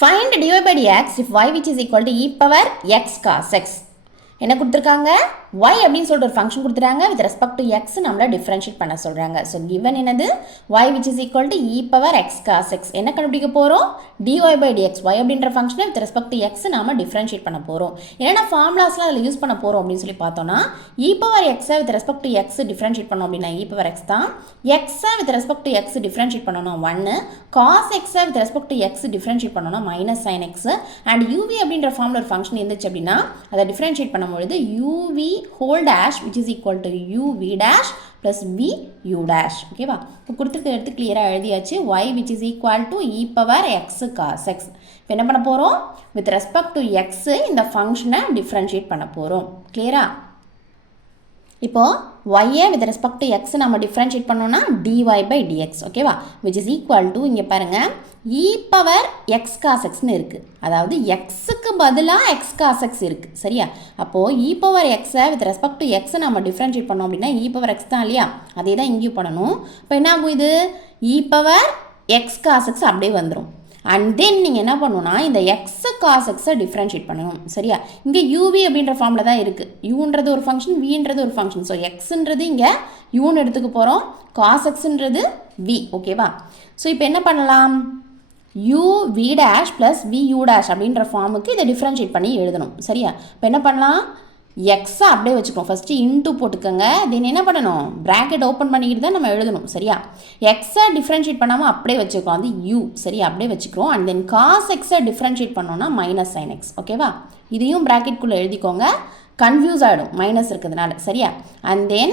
Find dy by dx if y which is equal to e power x cos x. என்ன கொடுத்திருக்காங்க y அப்படினு சொல்லிட்டு ஒரு function கொடுத்துறாங்க with respect to x நம்மள டிஃபரன்ஷியேட் பண்ண சொல்றாங்க. So given என்னது y which is equal to e power x cos x. என்ன கண்டுபிடிக்க போறோம் dy by dx y அப்படிங்கற ஃபங்க்ஷனை with respect to x நாம டிஃபரன்ஷியேட் பண்ண போறோம். என்னென்ன ஃபார்முலாஸ்லாம் அதுல யூஸ் பண்ண போறோம் அப்படினு சொல்லி பார்த்தோம்னா e power x with respect to x differentiate பண்ணோம் அப்படினா e power x தான். x with respect to x differentiate பண்ணனும் 1 cos x with respect to x differentiate பண்ணனும் minus sin x and uv அப்படிங்கற ஃபார்முலா ஒரு ஃபங்க்ஷன் இருந்துச்சு அப்படினா அதை டிஃபரன்ஷியேட் பண்ணும்போது uv whole dash which is equal to uv dash plus vu dash ஓகேவா இப்போ கொடுத்திருக்கிறது எடுத்து கிளியரா எழுதியாச்சு y which is equal to e power x cos x இப்போ என்ன பண்ண போறோம் with respect to x இந்த ஃபங்க்ஷனை டிஃபரன்ஷியேட் பண்ண போறோம் கிளியரா இப்போ y with respect to x நம்ம டிஃபரன்ஷியேட் பண்ணோம்னா dy by dx ஓகேவா which is equal to இங்க பாருங்க e power x cos x னு இருக்கு அதாவது x க்கு பதிலா x cos x இருக்கு சரியா அப்போ e power x with respect to x நம்ம டிஃபரன்ஷியேட் பண்ணோம் அப்படினா e power x தான் இல்லையா அதே தான் இங்கேயும் பண்ணனும் இப்போ என்ன ஆகும் இது e power x cos x அப்படியே வந்துரும் and then நீங்க என்ன பண்ணனும்னா இந்த x cos x டிஃபரன்ஷியேட் பண்ணனும் சரியா இங்க uv அப்படிங்கற ஃபார்முலா தான் இருக்கு uன்றது ஒரு ஃபங்க்ஷன் vன்றது ஒரு ஃபங்க்ஷன் சோ xன்றது இங்க u ன்னு எடுத்துக்க போறோம் cos xன்றது v ஓகேவா சோ இப்போ என்ன பண்ணலாம் uv dash plus vu dash அப்படிங்கற ஃபார்முக்கு இத டிஃபரன்ஷியேட் பண்ணி எழுதணும் சரியா இப்போ என்ன பண்ணலாம் x அப்படியே வச்சுக்கோம் ஃபர்ஸ்ட் இன்டு போட்டுக்கங்க தென் என்ன பண்ணனும் பிராக்கெட் ஓபன் பண்ணிட்டு தான் நம்ம எழுதணும் சரியா x டிஃபரன்ஷியேட் பண்ணாம அப்படியே வச்சுக்கோம் அது u சரியா அப்படியே வச்சுக்கிறோம் and then cos x differentiate பண்ணோம்னா minus sin x ஓகேவா இதையும் பிராக்கெட் குள்ள எழுதிக்கோங்க கன்ஃபியூஸ் ஆயிடும் மைனஸ் இருக்குதுனால சரியா and then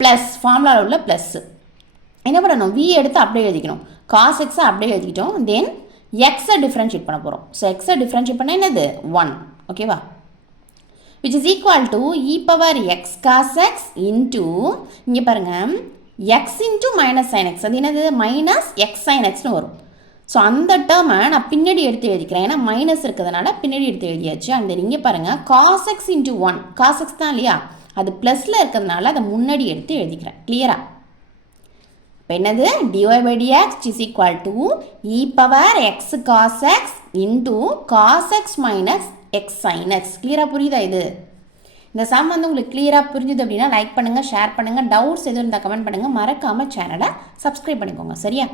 plus ஃபார்முலால உள்ள plus என்ன பண்ணனும் v எடுத்து அப்படியே எழுதிக்கணும் cos x அப்படியே எழுதிட்டோம் then x டிஃபரன்ஷியேட் பண்ண போறோம் சோ x டிஃபரன்ஷியேட் பண்ணா என்னது 1 ஓகேவா which is equal to e power x cos x into இங்க பாருங்க x into minus sin x அது என்னது minus x sin x னு வரும் சோ அந்த டேர்மை நான் பின்னாடி எடுத்து எழுதிக்கிறேன் ஏனா மைனஸ் இருக்குதனால பின்னாடி எடுத்து எழுதியாச்சு and then இங்க பாருங்க cos x into 1 cos x தான் இல்லையா அது பிளஸ்ல இருக்குதனால அதை முன்னாடி எடுத்து எழுதிக்கிறேன் கிளியரா இப்போ என்னது dy by dx is equal to e power x cos x into cos x minus x sin x கிளியரா புரியுதா இது இந்த சம் வந்து உங்களுக்கு கிளியரா புரிஞ்சது அப்படினா லைக் பண்ணுங்க ஷேர் பண்ணுங்க டவுட்ஸ் எதுவும் இருந்தா கமெண்ட் பண்ணுங்க மறக்காம சேனலை சப்ஸ்கிரைப் பண்ணிக்கோங்க சரியா